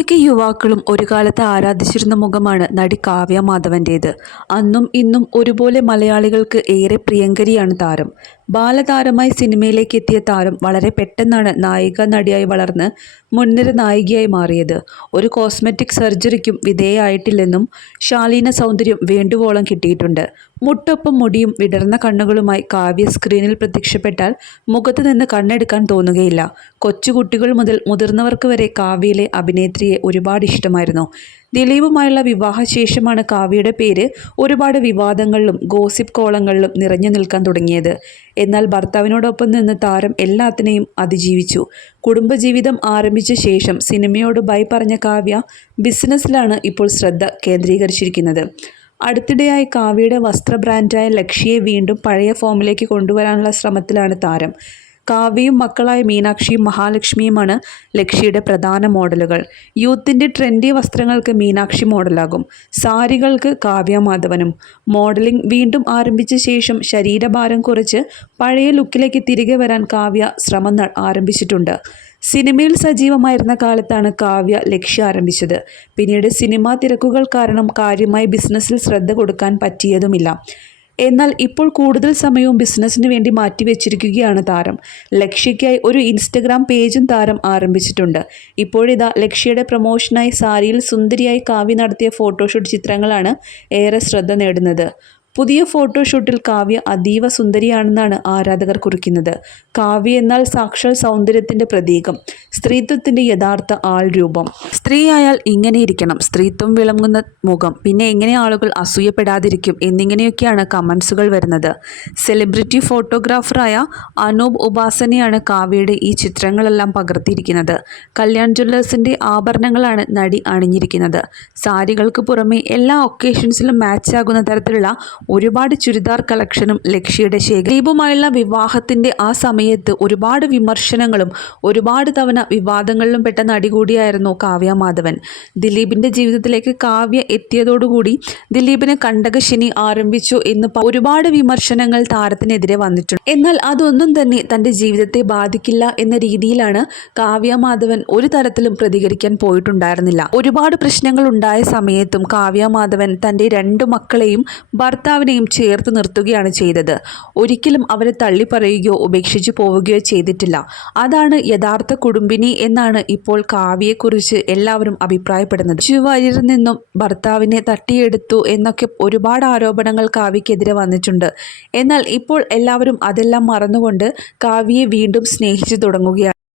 ഒട്ടുമിക്ക യുവാക്കളും ഒരു കാലത്ത് ആരാധിച്ചിരുന്ന മുഖമാണ് നടി കാവ്യ മാധവന്റേത് അന്നും ഇന്നും ഒരുപോലെ മലയാളികൾക്ക് ഏറെ പ്രിയങ്കരിയാണ് താരം. ബാലതാരമായി സിനിമയിലേക്ക് എത്തിയ താരം വളരെ പെട്ടെന്നാണ് നായിക നടിയായി വളർന്ന് മുൻനിര നായികയായി മാറിയത്. ഒരു കോസ്മെറ്റിക് സർജറിക്കും വിധേയമായിട്ടില്ലെന്നും ശാലീന സൗന്ദര്യം വേണ്ടുവോളം കിട്ടിയിട്ടുണ്ട്. മുട്ടൊപ്പം മുടിയും വിടർന്ന കണ്ണുകളുമായി കാവ്യ സ്ക്രീനിൽ പ്രത്യക്ഷപ്പെട്ടാൽ മുഖത്ത് നിന്ന് കണ്ണെടുക്കാൻ തോന്നുകയില്ല. കൊച്ചുകുട്ടികൾ മുതൽ മുതിർന്നവർക്ക് വരെ കാവ്യയിലെ അഭിനേത്രിയെ ഒരുപാട് ഇഷ്ടമായിരുന്നു. ദിലീപുമായുള്ള വിവാഹശേഷമാണ് കാവ്യയുടെ പേര് ഒരുപാട് വിവാദങ്ങളിലും ഗോസിപ്പ് കോളങ്ങളിലും നിറഞ്ഞു നിൽക്കാൻ തുടങ്ങിയത്. എന്നാൽ ഭർത്താവിനോടൊപ്പം നിന്ന് താരം എല്ലാത്തിനെയും അതിജീവിച്ചു. കുടുംബജീവിതം ആരംഭിച്ച ശേഷം സിനിമയോട് ബൈ പറഞ്ഞ കാവ്യ ബിസിനസ്സിലാണ് ഇപ്പോൾ ശ്രദ്ധ കേന്ദ്രീകരിച്ചിരിക്കുന്നത്. അടുത്തിടെയായി കാവ്യയുടെ വസ്ത്ര ബ്രാൻഡായ ലക്ഷ്യയെ വീണ്ടും പഴയ ഫോമിലേക്ക് കൊണ്ടുവരാനുള്ള ശ്രമത്തിലാണ് താരം. കാവ്യയും മക്കളായ മീനാക്ഷിയും മഹാലക്ഷ്മിയുമാണ് ലക്ഷ്യയുടെ പ്രധാന മോഡലുകൾ. യൂത്തിന്റെ ട്രെൻഡി വസ്ത്രങ്ങൾക്ക് മീനാക്ഷി മോഡലാകും. സാരികൾക്ക് കാവ്യ മാധവനും. മോഡലിംഗ് വീണ്ടും ആരംഭിച്ച ശേഷം ശരീരഭാരം കുറച്ച് പഴയ ലുക്കിലേക്ക് തിരികെ വരാൻ കാവ്യ ശ്രമം ആരംഭിച്ചിട്ടുണ്ട്. സിനിമയിൽ സജീവമായിരുന്ന കാലത്താണ് കാവ്യ ലക്ഷ്യം ആരംഭിച്ചത്. പിന്നീട് സിനിമാ തിരക്കുകൾ കാരണം കാര്യമായി ബിസിനസ്സിൽ ശ്രദ്ധ കൊടുക്കാൻ പറ്റിയതുമില്ല. എന്നാൽ ഇപ്പോൾ കൂടുതൽ സമയവും ബിസിനസ്സിന് വേണ്ടി മാറ്റിവെച്ചിരിക്കുകയാണ് താരം. ലക്ഷ്യയ്ക്കായി ഒരു ഇൻസ്റ്റഗ്രാം പേജും താരം ആരംഭിച്ചിട്ടുണ്ട്. ഇപ്പോഴിതാ ലക്ഷ്യയുടെ പ്രൊമോഷനായി സാരിയിൽ സുന്ദരിയായി കാവ്യ നടത്തിയ ഫോട്ടോഷൂട്ട് ചിത്രങ്ങളാണ് ഏറെ ശ്രദ്ധ നേടുന്നത്. പുതിയ ഫോട്ടോഷൂട്ടിൽ കാവ്യ അതീവ സുന്ദരിയാണെന്നാണ് ആരാധകർ കുറിക്കുന്നത്. കാവ്യ എന്നാൽ സാക്ഷാൽ സൗന്ദര്യത്തിന്റെ പ്രതീകം. സ്ത്രീത്വത്തിന്റെ യഥാർത്ഥ ആൾ രൂപം. സ്ത്രീയായാൽ ഇങ്ങനെ ഇരിക്കണം. സ്ത്രീത്വം വിളങ്ങുന്ന മുഖം. പിന്നെ എങ്ങനെ ആളുകൾ അസൂയപ്പെടാതിരിക്കും എന്നിങ്ങനെയൊക്കെയാണ് കമൻസുകൾ വരുന്നത്. സെലിബ്രിറ്റി ഫോട്ടോഗ്രാഫറായ അനൂപ് ഉപാസനയാണ് കാവ്യയുടെ ഈ ചിത്രങ്ങളെല്ലാം പകർത്തിയിരിക്കുന്നത്. കല്യാൺ ജ്വല്ലേഴ്സിന്റെ ആഭരണങ്ങളാണ് നടി അണിഞ്ഞിരിക്കുന്നത്. സാരികൾക്ക് പുറമെ എല്ലാ ഒക്കേഷൻസിലും മാച്ചാകുന്ന തരത്തിലുള്ള ഒരുപാട് ചുരിദാർ കളക്ഷനും ലക്ഷ്യയുടെ ശേഖരം ദീപുമായുള്ള വിവാഹത്തിന്റെ ആ സമയത്ത് ഒരുപാട് വിമർശനങ്ങളും ഒരുപാട് തവണ വിവാദങ്ങളിലും പെട്ട നടി കൂടിയായിരുന്നു കാവ്യ മാധവൻ. ദിലീപിന്റെ ജീവിതത്തിലേക്ക് കാവ്യ എത്തിയതോടുകൂടി ദിലീപിന് കണ്ടകശനി ആരംഭിച്ചു എന്ന് ഒരുപാട് വിമർശനങ്ങൾ താരത്തിനെതിരെ വന്നിട്ടുണ്ട്. എന്നാൽ അതൊന്നും തന്നെ തന്റെ ജീവിതത്തെ ബാധിക്കില്ല എന്ന രീതിയിലാണ് കാവ്യ മാധവൻ ഒരു തരത്തിലും പ്രതികരിക്കാൻ പോയിട്ടുണ്ടായിരുന്നില്ല. ഒരുപാട് പ്രശ്നങ്ങൾ ഉണ്ടായ സമയത്തും കാവ്യ മാധവൻ തന്റെ രണ്ടു മക്കളെയും ഭർത്താവിനെയും ചേർത്ത് നിർത്തുകയാണ് ചെയ്തത്. ഒരിക്കലും അവരെ തള്ളിപ്പറയുകയോ ഉപേക്ഷിച്ചു പോവുകയോ ചെയ്തിട്ടില്ല. അതാണ് യഥാർത്ഥ കുടുംബിനി എന്നാണ് ഇപ്പോൾ കാവ്യയെക്കുറിച്ച് എല്ലാവരും അഭിപ്രായപ്പെടുന്നത്. ചുവരിൽ നിന്നും ഭർത്താവിനെ തട്ടിയെടുത്തു എന്നൊക്കെ ഒരുപാട് ആരോപണങ്ങൾ കാവ്യക്കെതിരെ വന്നിട്ടുണ്ട്. എന്നാൽ ഇപ്പോൾ എല്ലാവരും അതെല്ലാം മറന്നുകൊണ്ട് കാവ്യയെ വീണ്ടും സ്നേഹിച്ചു തുടങ്ങുകയാണ്.